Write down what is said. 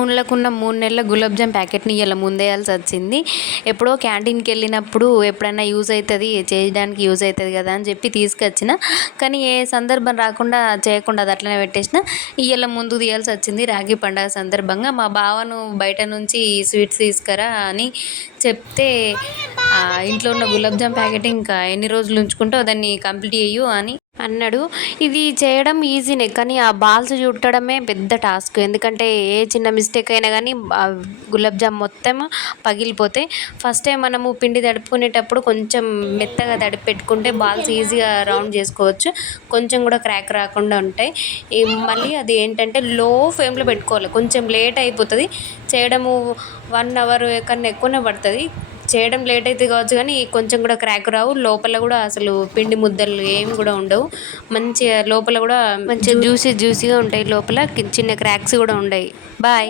మూలకున్న 3 నెలల గులాబ్ జామ్ ప్యాకెట్ని ఇలా ముందేయాల్సి వచ్చింది. ఎప్పుడో క్యాంటీన్కి వెళ్ళినప్పుడు ఎప్పుడైనా యూజ్ అవుతుంది చేయడానికి యూజ్ అవుతుంది కదా అని చెప్పి తీసుకొచ్చిన, కానీ ఏ సందర్భం రాకుండా చేయకుండా అది అట్లనే పెట్టేసిన. ఇలా ముందుకు తీయాల్సి వచ్చింది రాఖీ పండుగ సందర్భంగా. మా బావను బయట నుంచి స్వీట్స్ తీసుకురా అని చెప్తే ఇంట్లో ఉన్న గులాబ్ జామ్ ప్యాకెట్ ఇంకా ఎన్ని రోజులు ఉంచుకుంటావు దాన్ని కంప్లీట్ చేయు అని అన్నాడు. ఇది చేయడం ఈజీనే, కానీ ఆ బాల్స్ చుట్టడమే పెద్ద టాస్క్. ఎందుకంటే ఏ చిన్న మిస్టేక్ అయినా కానీ గులాబ్ జామ్ మొత్తం పగిలిపోతాయి. ఫస్ట్ టైం మనము పిండి తడుపుకునేటప్పుడు కొంచెం మెత్తగా తడిపి పెట్టుకుంటే బాల్స్ ఈజీగా రౌండ్ చేసుకోవచ్చు, కొంచెం కూడా క్రాక్ రాకుండా ఉంటాయి. మళ్ళీ అది ఏంటంటే లో ఫ్లేమ్లో పెట్టుకోవాలి. కొంచెం లేట్ అయిపోతుంది చేయడము, 1 అవర్ కన్నా ఎక్కువనే పడుతుంది. చేయడం లేట్ అయితే కావచ్చు కానీ కొంచెం కూడా క్రాక్ రావు, లోపల కూడా అసలు పిండి ముద్దలు ఏమి కూడా ఉండవు. మంచిగా లోపల కూడా మంచిగా జ్యూసీగా ఉంటాయి, లోపల చిన్న క్రాక్స్ కూడా ఉండవు. బాయ్.